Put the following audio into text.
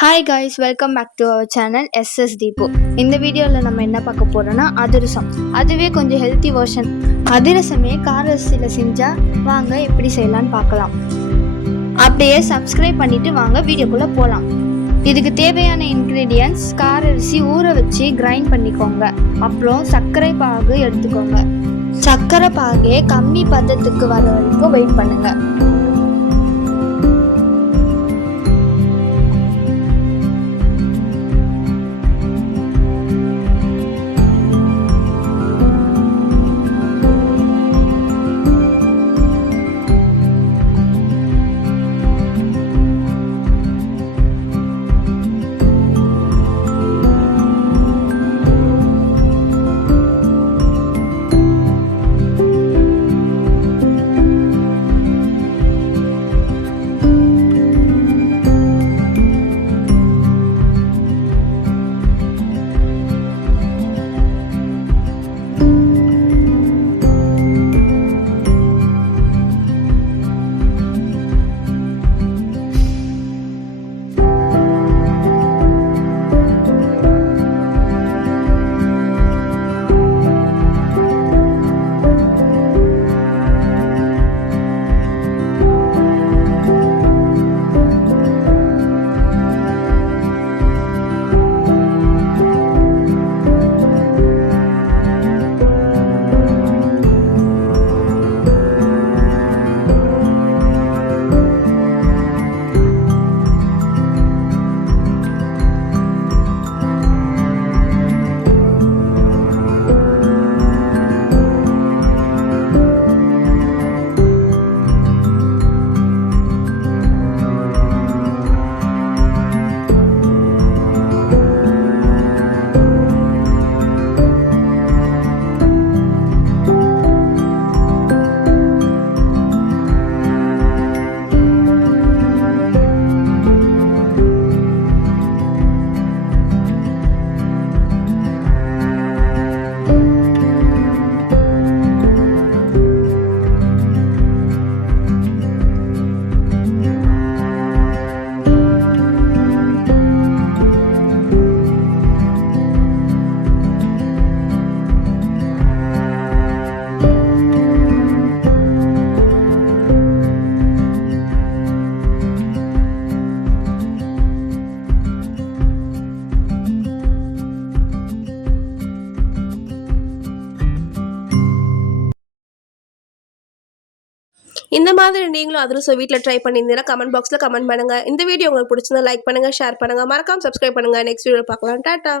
Hi guys welcome back to our channel S S Deepu இந்த வீடியோவில் நம்ம என்ன பார்க்க போகிறோன்னா அதிரசம் அதுவே கொஞ்சம் ஹெல்த்தி வெர்ஷன் அதிரசமே கார அரிசியில் செஞ்சால் வாங்க எப்படி செய்யலாம்னு பார்க்கலாம். அப்படியே சப்ஸ்கிரைப் பண்ணிவிட்டு வாங்க வீடியோக்குள்ளே போகலாம் இதுக்கு தேவையான இன்க்ரீடியன்ஸ் கார அரிசி ஊற வச்சு கிரைண்ட் பண்ணிக்கோங்க. அப்புறம் சர்க்கரை பாகு எடுத்துக்கோங்க. சர்க்கரை பாகே கம்மி பதத்துக்கு வர வரைக்கும் வெயிட் பண்ணுங்கள் இந்த மாதிரி நீங்களும் அதிரசம் வீட்டில் ட்ரை பண்ணியிருந்தீங்கன்னா கமெண்ட் பாக்ஸில் கமெண்ட் பண்ணுங்கள் இந்த வீடியோ உங்களுக்கு பிடிச்சிருந்தா லைக் பண்ணுங்கள் ஷேர் பண்ணுங்கள் மறக்காமல் சப்ஸ்கிரைப் பண்ணுங்கள் நெக்ஸ்ட் வீடியோ பார்க்கலாம். டாட்டா.